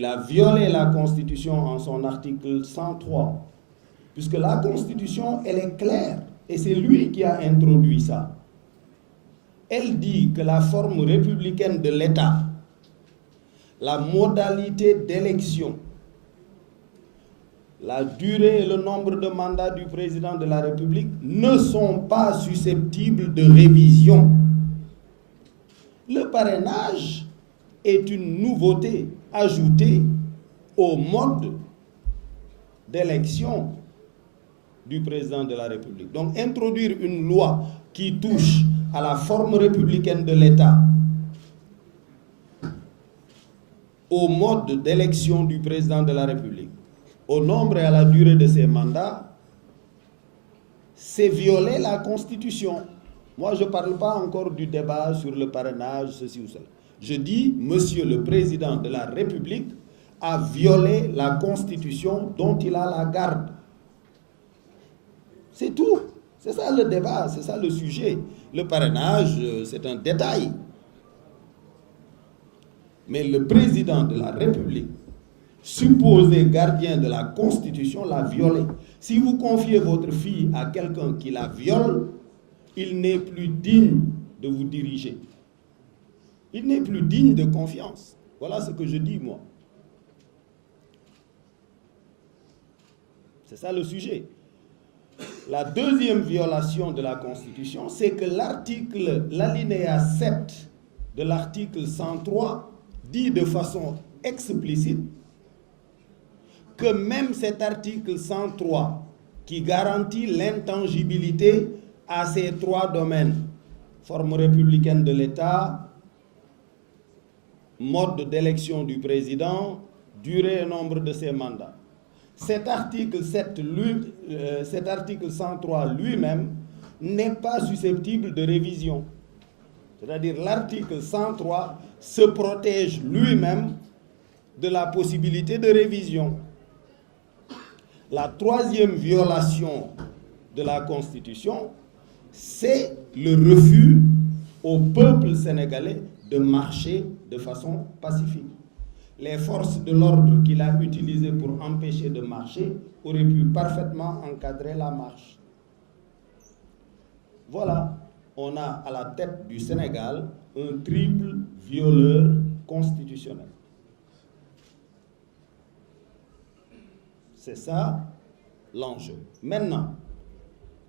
il a violé la Constitution en son article 103, puisque la Constitution, elle est claire, et c'est lui qui a introduit ça. Elle dit que la forme républicaine de l'État, la modalité d'élection, la durée et le nombre de mandats du président de la République ne sont pas susceptibles de révision. Le parrainage est une nouveauté ajoutée au mode d'élection du président de la République. Donc, introduire une loi qui touche à la forme républicaine de l'État, au mode d'élection du président de la République, au nombre et à la durée de ses mandats, c'est violer la Constitution. Moi, je ne parle pas encore du débat sur le parrainage, ceci ou cela. Je dis, Monsieur le Président de la République a violé la Constitution dont il a la garde. C'est tout. C'est ça le débat, c'est ça le sujet. Le parrainage, c'est un détail. Mais le Président de la République, supposé gardien de la Constitution, l'a violé. Si vous confiez votre fille à quelqu'un qui la viole, il n'est plus digne de vous diriger. Il n'est plus digne de confiance. Voilà ce que je dis, moi. C'est ça le sujet. La deuxième violation de la Constitution, c'est que l'alinéa 7 de l'article 103 dit de façon explicite que même cet article 103 qui garantit l'intangibilité à ces trois domaines, forme républicaine de l'État, mode d'élection du président, durée et nombre de ses mandats. Cet article 103 lui-même n'est pas susceptible de révision. C'est-à-dire l'article 103 se protège lui-même de la possibilité de révision. La troisième violation de la Constitution, c'est le refus au peuple sénégalais de marcher de façon pacifique. Les forces de l'ordre qu'il a utilisées pour empêcher de marcher auraient pu parfaitement encadrer la marche. Voilà, on a à la tête du Sénégal un triple violeur constitutionnel. C'est ça l'enjeu. Maintenant,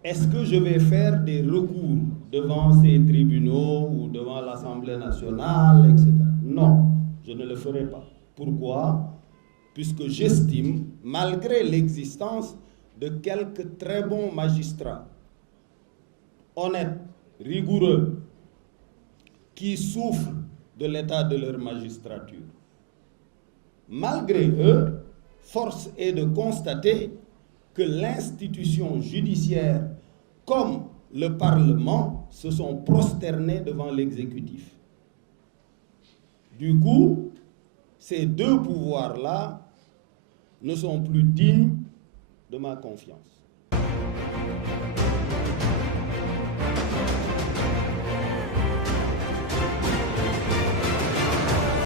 est-ce que je vais faire des recours devant ces tribunaux ou devant l'Assemblée nationale, etc.? Non, je ne le ferai pas. Pourquoi? Puisque j'estime, malgré l'existence de quelques très bons magistrats, honnêtes, rigoureux, qui souffrent de l'état de leur magistrature, malgré eux, force est de constater que l'institution judiciaire comme le Parlement se sont prosternés devant l'exécutif. Du coup, ces deux pouvoirs-là ne sont plus dignes de ma confiance.